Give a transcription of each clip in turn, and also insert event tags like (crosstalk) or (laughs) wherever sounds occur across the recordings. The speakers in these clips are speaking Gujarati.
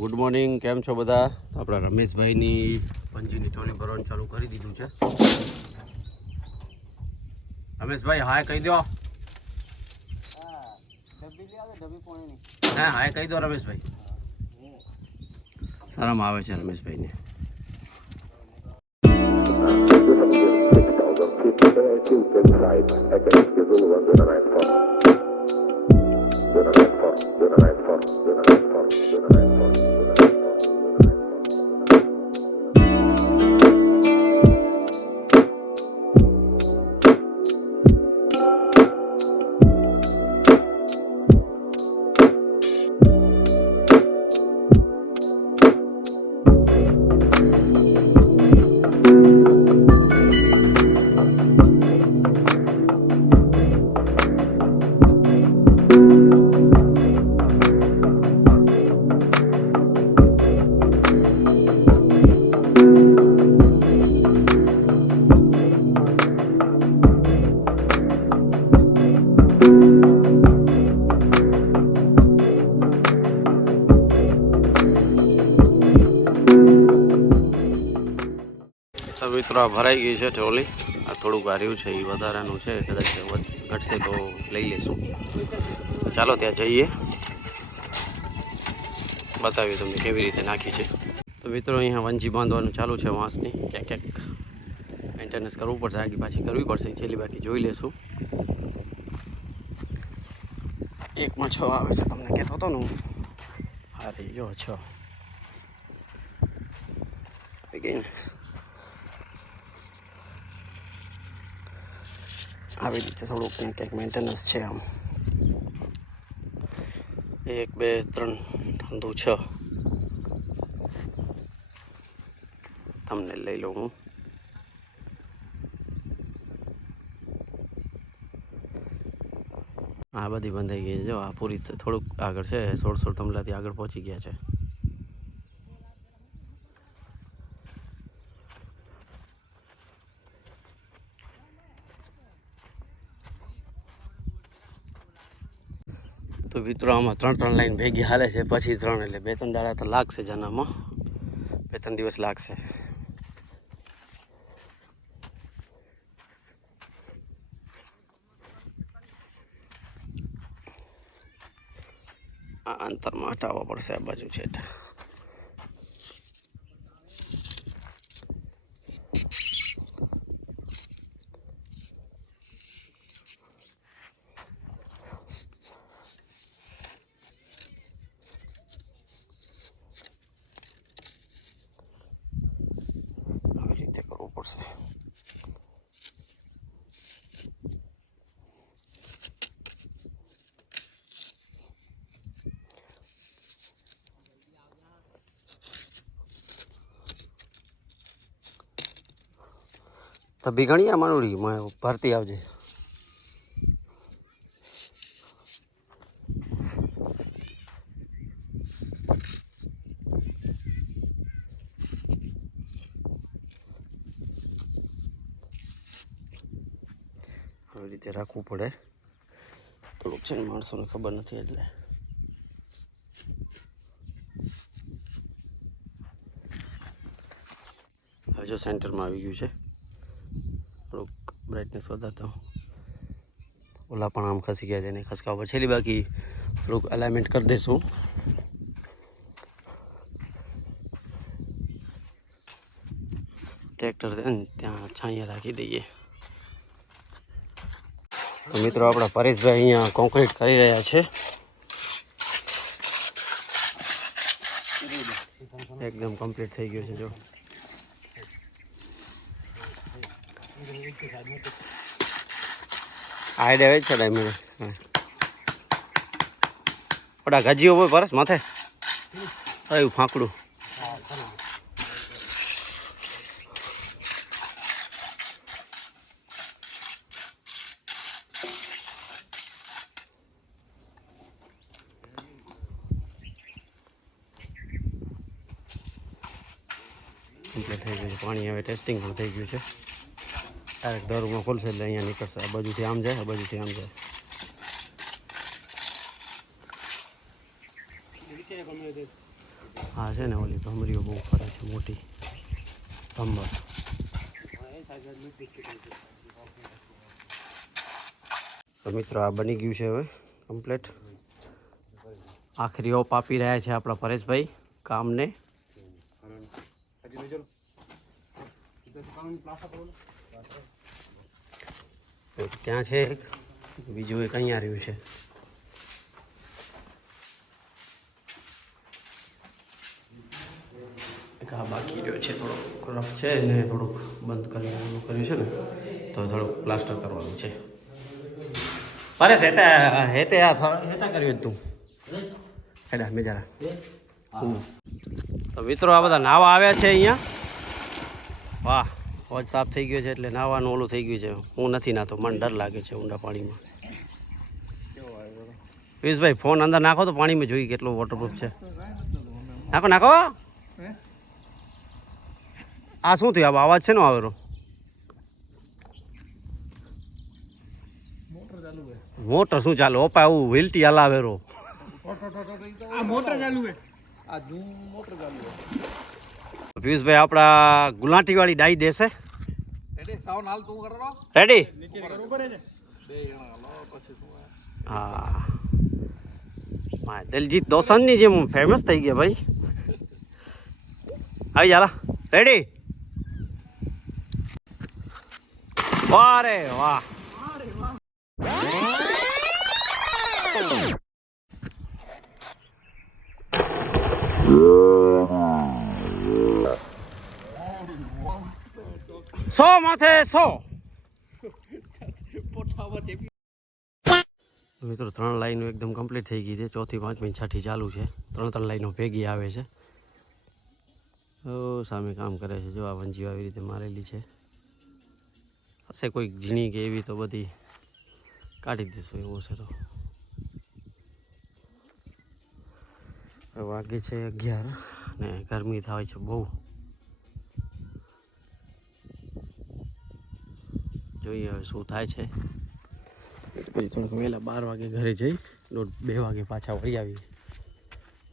ગુડ મોર્નિંગ, કેમ છો બધા? આપણા રમેશભાઈની પંજીની ટોલી ભરવાનું ચાલુ કરી દીધું છે. રમેશભાઈ, હાય કહી દો. હા, હાય કહી દો રમેશભાઈ. સારામાં આવે છે રમેશભાઈને. તો મિત્રો ભરાઈ ગઈ છે ટ્રોલી. આ થોડુંક ગાર્યું છે એ વધારાનું છે, કદાચ ઘટશે તો લઈ લઈશું ચાલો ત્યાં જઈએ. બતાવીએ તમને કેવી રીતે નાખી છે. તો મિત્રો, અહીંયા વંજી બાંધવાનું ચાલુ છે વાંસની. ક્યાંક ક્યાંક મેન્ટેનન્સ કરવું પડશે, આગી પાછી કરવી પડશે, છેલ્લી બાકી જોઈ લેશું. એકમાં છ આવે છે, તમને કહેતો હતો ને અરે જો છ. ગઈ ને? આવી રીતે થોડુંક ને ક્યાંક મેન્ટેનન્સ છે આમ. એક, બે, ત્રણ, ધંધુ છ. તમને લઈ લઉં હું. આ બધી બંધાઈ ગઈ છે. જો આ પૂરી થોડુંક આગળ છે. સોળ સોળ, તમલાથી આગળ પહોંચી ગયા છે. તો મિત્રો, આમાં ત્રણ ત્રણ લાઈન ભેગી હાલે છે. પછી ત્રણ એટલે બે ત્રણ દાડા તો લાગશે જનામાં. બે ત્રણ દિવસ લાગશે. આ અંતરમાં હટાવવા પડશે આ બાજુ છે આવી રીતે કરવું પડશે ઘણી આ માનુડી ભરતી આવજે. આવી રીતે રાખવું પડે. થોડુંક છે ને માણસોને ખબર નથી એટલે. હજુ સેન્ટરમાં આવી ગયું છે. બ્રાઇટનેસ વધારતો ઓલા પણ આમ ખસી ગયા છે એને ખસકાવવા છેલ્લી બાકી થોડુંક અલાઇનમેન્ટ કરી દઈશું. ટ્રેક્ટર છે ને ત્યાં છાંયા રાખી દઈએ. તો મિત્રો આપણા પરેશભાઈ અહીંયા કોન્ક્રીટ કરી રહ્યા છે. એકદમ કમ્પ્લીટ થઈ ગયું છે, જો. આઈડે આવે છે ડાયમંડ ઓડા ગજીઓ હોય પરસ માથે. એવું ફાંકડું. થઈ ગયું છે. પાણી હવે ટેસ્ટિંગ પણ થઈ ગયું છે. ડાયરેક્ટ દરમાં ખોલશે એટલે અહીંયા નીકળશે. આ બાજુથી આમ જાય, આ બાજુથી આમ જાય. હા છે ને ઓલી ભમરીઓ બહુ ફરે છે, મોટી. ભમર મિત્રો, આ બની ગયું છે હવે કમ્પ્લેટ આખરી ઓપ આપી રહ્યા છે આપણા પરેશભાઈ, કામને. એક ત્યાં છે એક બીજું એક અહીંયા રહ્યું છે. એક આ બાકી રહ્યો છે થોડોક રફ છે ને થોડુંક બંધ કરી એવું કર્યું છે ને તો થોડુંક પ્લાસ્ટર કરવાનું છે. પરેશ હેતા હેતે આ હેતા કર્યું તું હેડા મેજારા. તો મિત્રો આ બધા નાવા આવ્યા છે અહીંયા. વાહ. હોજ સાફ થઈ ગયો છે એટલે નાવાનું ઓલું થઈ ગયું છે. હું નથી નાતો મને ડર લાગે છે ઊંડા પાણીમાં. પિયુષભાઈ ફોન અંદર નાખો તો પાણીમાં જોઈએ કેટલો વોટરપ્રૂફ છે. નાખો નાખો. આ શું થયું? આ અવાજ છે ને આવેલો મોટર શું ચાલે? ઓપા એવું વિલટી હલાવેરો આ મોટર ચાલુ મોટર ચાલુ હે પિયુષભાઈ આપણા ગુલાટી વાળી ડાઈ દેશે. તું રેડી હે હે. હા દિલજીત દોસાંજની જેમ ફેમસ થઈ ગયા ભાઈ. (laughs) આવી જાલા રેડી વાહ રે વાહ. સો માથે સો. મિત્રો, ત્રણ લાઈનો એકદમ કમ્પ્લીટ થઈ ગઈ છે. ચોથી, પાંચમી, છઠ્ઠી ચાલુ છે. ત્રણ ત્રણ લાઈનો ભેગી આવે છે. સામે કામ કરે છે. જો આ વંજીઓ આવી રીતે મારેલી છે. હશે કોઈક ઝીણી કે એવી તો બધી કાઢી દઈશું એવું હશે તો. વાગે છે અગિયાર ને ગરમી થાય છે બહુ. જોઈએ હવે શું થાય છે. પછી થોડુંક વહેલા બાર વાગે ઘરે જઈ, દોઢ બે વાગે પાછા વળી આવીએ.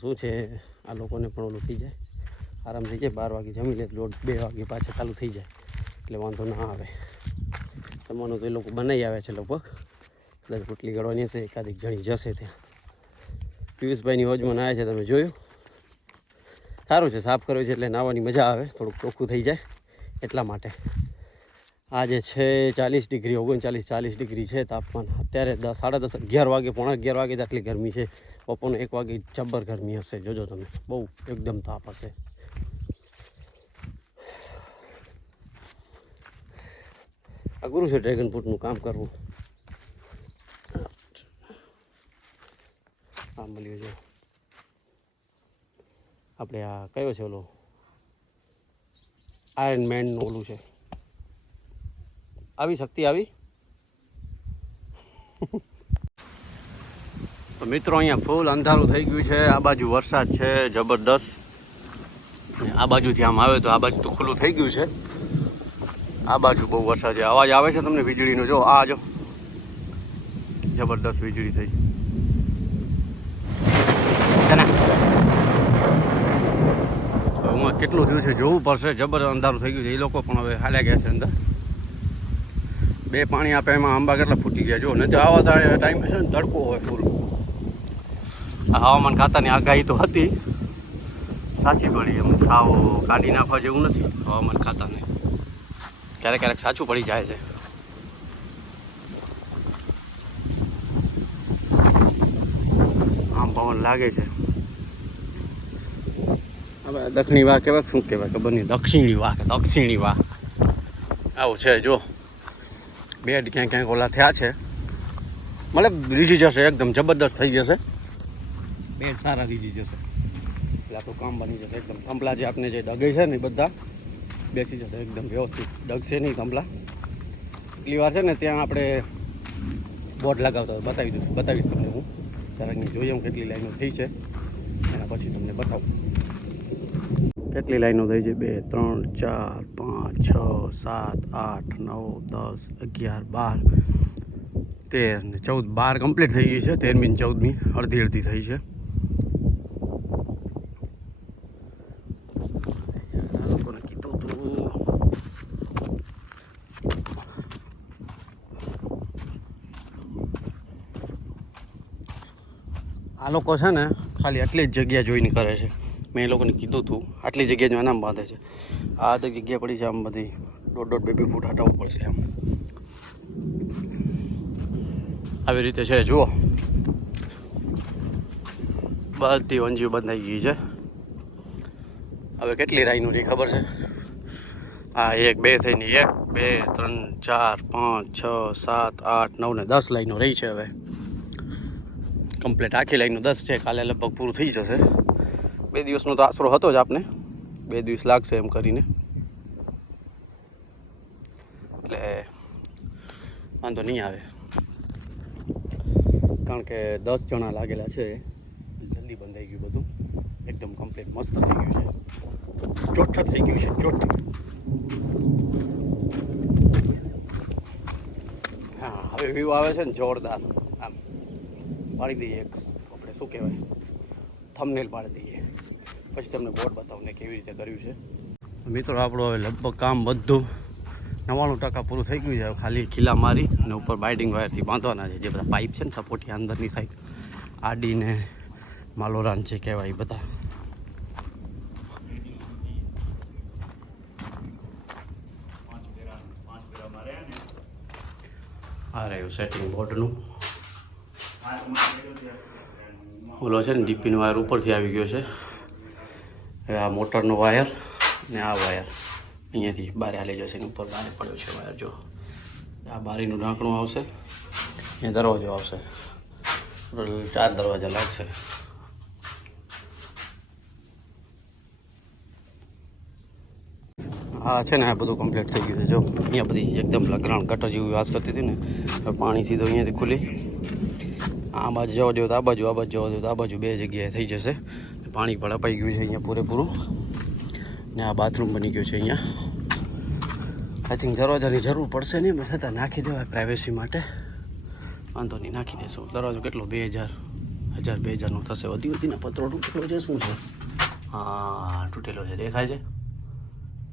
શું છે, આ લોકોને પણ ઓલું થઈ જાય. આરામ થઈ જાય, બાર વાગે જમી લે, દોઢ બે વાગે પાછા ચાલુ થઈ જાય. એટલે વાંધો ના આવે. તમારું તો એ લોકો બનાવી આવે છે લગભગ. કદાચ રોટલી ગળવાની હશે, એકાદી જણી જશે ત્યાં. પિયુષભાઈની હોજમાં નાહે છે, તમે જોયું? સારું છે, સાફ કર્યું છે, એટલે નાહવાની મજા આવે. થોડુંક ચોખ્ખું થઈ જાય, એટલા માટે. આજે છે ચાલીસ ડિગ્રી, ઓગણચાલીસ, ચાલીસ ડિગ્રી છે તાપમાન. અત્યારે દસ, સાડા દસ, અગિયાર વાગે, પોણા અગિયાર વાગે આટલી ગરમી છે. બપોરનો એક વાગે જબ્બર ગરમી હશે, જોજો તમે. બહુ એકદમ તાપ હશે. અઘરું છે ડ્રેગન ફ્રૂટનું કામ કરવું. આ મળ્યું છે. આપણે આ કયો છે ઓલો? આયર્ન મેનનું ઓલું છે. આવી, શક્તિ આવી. તો મિત્રો, અહીંયા ફૂલ અંધારું થઈ ગયું છે. આ બાજુ વરસાદ છે, જબરદસ્ત. આ બાજુથી આમ આવે તો આ બાજુ તો ખુલ્લું થઈ ગયું છે. આ બાજુ બહુ વરસાદ છે. અવાજ આવે છે તમને વીજળીનો? જો, આ જો. જબરદસ્ત વીજળી થઈ. કેટલું થયું છે જોવું પડશે. જબર અંધારું થઈ ગયું છે. એ લોકો પણ હવે હાલ્યા ગયા છે અંદર. બે પાણી આપે, એમાં આંબા કેટલા ફૂટી ગયા, જો તો આવા ટાઈમે છે ને તડકો હોય ફૂલ આ હવામાન ખાતાની આગાહી તો હતી. સાચી પડી, એમ સાવ કાઢી નાખવા જેવું નથી હવામાન ખાતાને. ક્યારેક ક્યારેક સાચું પડી જાય છે. આમ પવન લાગે છે. હવે દક્ષિણી વાહ કહેવાય શું કહેવાય ખબર નહીં દક્ષિણી વાહ, કે દક્ષિણી વાહ. આવું છે, જો. બેડ ક્યાંક ક્યાંક ઓલા થયા છે. મતલબ રીઝી જશે, એકદમ જબરદસ્ત થઈ જશે. બેડ સારા રીઝી જશે. એટલે આપણું કામ બની જશે, એકદમ થંભલા જે આપણે જે ડગે છે ને બધા, બેસી જશે, એકદમ વ્યવસ્થિત. ડગશે નહીં થંભલા. એટલી વાર છે ને ત્યાં આપણે બોર્ડ લગાવતા હોય, બતાવી દઉં બતાવીશ તમને હું. ત્યારે જોઈએ હું કેટલી લાઈનો થઈ છે. એના પછી તમને બતાવું. કેટલી લાઈનો થઈ છે? બે, ત્રણ, ચાર, પાંચ, છ, સાત, આઠ, નવ, દસ, અગિયાર, બાર, તેર ને ચૌદ. બાર કમ્પ્લીટ થઈ ગઈ છે. તેરમી ને ચૌદમી અડધી અડધી થઈ છે. આ લોકો છે ને ખાલી આટલી જ જગ્યા જોઈને કરે છે. મેં એ લોકોને કીધું હતું, આટલી જગ્યા જ એનામ બાંધે છે. આ અડધી જગ્યા પડી છે આમ બધી. દોઢ દોઢ બે બે ફૂટ હટાવવું પડશે એમ. આવી રીતે છે, જુઓ. બધી વંજીઓ બંધાઈ ગઈ છે. હવે કેટલી રાઈનું રહી ખબર છે? હા એક, બે થઈને એક, બે, ત્રણ, ચાર, પાંચ, છ, સાત, આઠ, નવ ને દસ લાઈનો રહી છે હવે. કમ્પ્લીટ આખી લાઈનનું દસ છે, કાલે લગભગ પૂરું થઈ જશે. બે દિવસનો તો આશરો હતો જ આપને. બે દિવસ લાગશે એમ કરીને. એટલે વાંધો નહીં આવે. કારણ કે દસ જણા લાગેલા છે. જલ્દી બંધાઈ ગયું બધું. એકદમ કમ્પ્લીટ મસ્ત થઈ ગયું છે. ચોઠ્ઠ થઈ ગયું છે, ચોઠ્ઠ. હા, હવે વ્યૂ આવે છે ને જોરદાર. આમ પાડી દઈએ એક, આપણે શું કહેવાય? થમનેલ પાડી દઈએ. પછી તમને બોર્ડ બતાવું કેવી રીતે કર્યું છે. મિત્રો, આપણું હવે લગભગ કામ બધું નવ્વાણું ટકા પૂરું થઈ ગયું છે. ખાલી ખીલા મારી અને ઉપર બાઇડિંગ વાયરથી બાંધવાના છે. જે બધા પાઇપ છે ને સપોર્ટી અંદરની સાઈડ આડીને માલોરાન છે કહેવાય બધા. આ રહ્યું સેટિંગ બોર્ડનું. ઓલો છે ને ડીપીનો વાયર ઉપરથી આવી ગયો છે. આ મોટરનો વાયર ને આ વાયર. અહીંયાથી બહાર હાલી જશે ને ઉપર બહાર પડ્યો છે વાયર, જો. આ બારીનું ઢાંકણું આવશે. અહીંયા દરવાજો આવશે. ચાર દરવાજા લાગશે. આ છે ને, આ બધું કમ્પ્લીટ થઈ ગયું છે, જો. અહીંયા બધી એકદમ લગરાણ ગટર જેવી વાસ કરતી હતી ને પાણી સીધું અહીંયાથી ખુલી. આ બાજુ જવા દેવું તો આ બાજુ આ બાજુ જવા દેવું તો આ બાજુ બે જગ્યાએ થઈ જશે. પાણી પણ અપાઈ ગયું છે અહીંયા પૂરેપૂરું. ને આ બાથરૂમ બની ગયું છે અહીંયા. આઈ થિંક દરવાજાની જરૂર પડશે નહીં, પણ છતાં નાખી દેવાય પ્રાઇવેસી માટે. વાંધો નહીં, નાખી દેશું. દરવાજો કેટલો? બે હજાર હજાર, બે હજારનો થશે. વધી વધીને પત્રો તૂટેલો છે, શું છે? હા, તૂટેલો છે. દેખાય છે?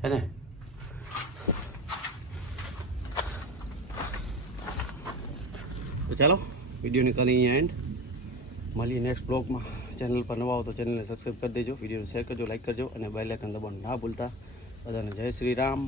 છે ને? તો ચાલો, વિડીયોની કરી અહીંયા એન્ડ મળીએ નેક્સ્ટ બ્લોગમાં ચેનલ પર નવા હો તો ચેનલને સબસ્ક્રાઈબ કરી દેજો. વિડીયોને શેર કરજો લાઇક કરજો અને બેલ આઇકન દબાવવાનું ના ભૂલતા. બધાને જય શ્રી રામ.